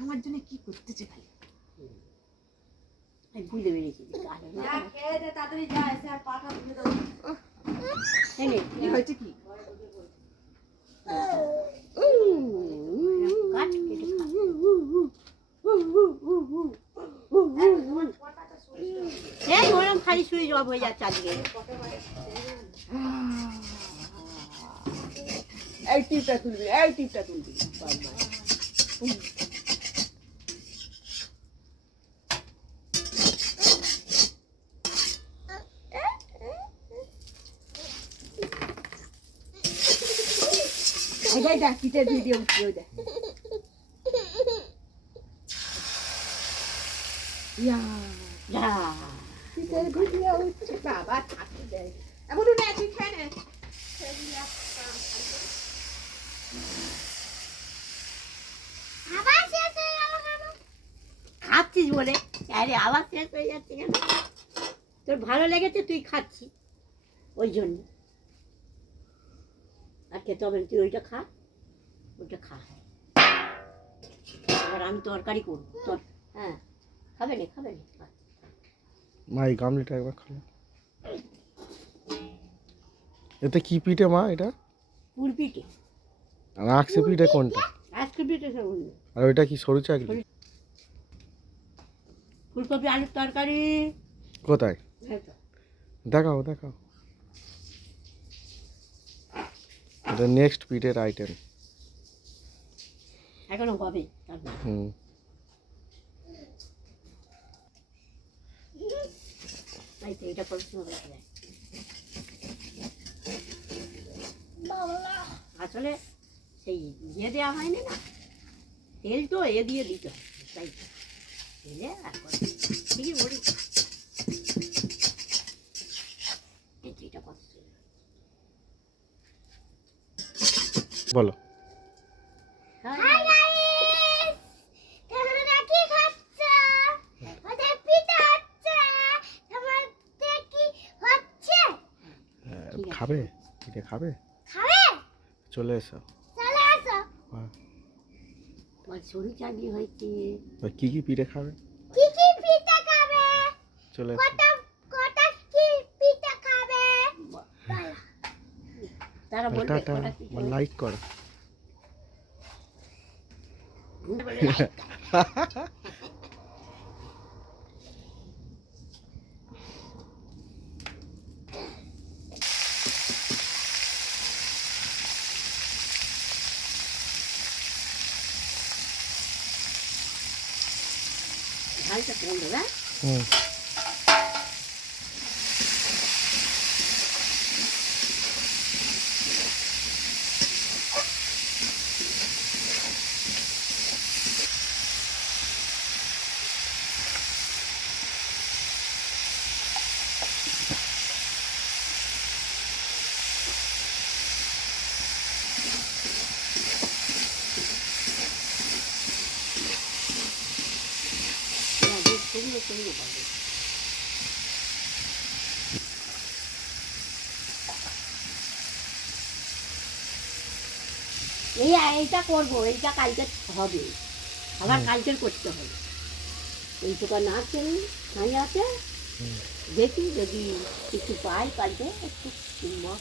আমার জন্য কি করতেছে ভাই বুঝতে পেরেছি কি হয়েছে কি গরম খালি সুইচ অফ হয়ে যাচ্ছে আজকে এই টিপটা তুলবি দেখ পিঠের ভিডিও উঠছে ওই দেখ পিঠের ভিডিও উঠছে বাবা থাকতে দেয় এমন না তুই খেয়ে নে খাচ্ছিস বলে আরে আবার শেষ হয়ে যাচ্ছে কেন তোর ভালো লেগেছে তুই খাচ্ছিস ওই জন্য আর খেতে হবে তুই ওইটা খা এবার আমি তরকারি করবো তোর হ্যাঁ খাবে না মা এই গামলিটা একবার খালো এতে কি পিঠে মা এটা পুর পিঠে আর আখসে পিঠে কোনটা আজকে পিঠে সব আর ওইটা কি সরু চাকলি ফুলকপি আলুর তরকারি কোথায় দেখাও এটা নেক্সট পিঠের আইটেম এখনো হবে এটা আসলে সেই ইয়ে দেওয়া হয়নি না তেল তো এ দিয়ে দিতে হয় তাই তেলে আর ঠিকই বলি এটা বলো খাবে পিঠে খাবে চলে এসো সরু চাকরি হয়েছে কি পিঠে খাবে চলে এসো তারা বলবে লাইক করো ঝালটা কম দেবে এইটা করবো এইটা কালকে হবে আবার কালকে করতে হবে এইটুকু না চেন নাই আছে দেখি যদি কিছু পাই কালকে একটু কিনবো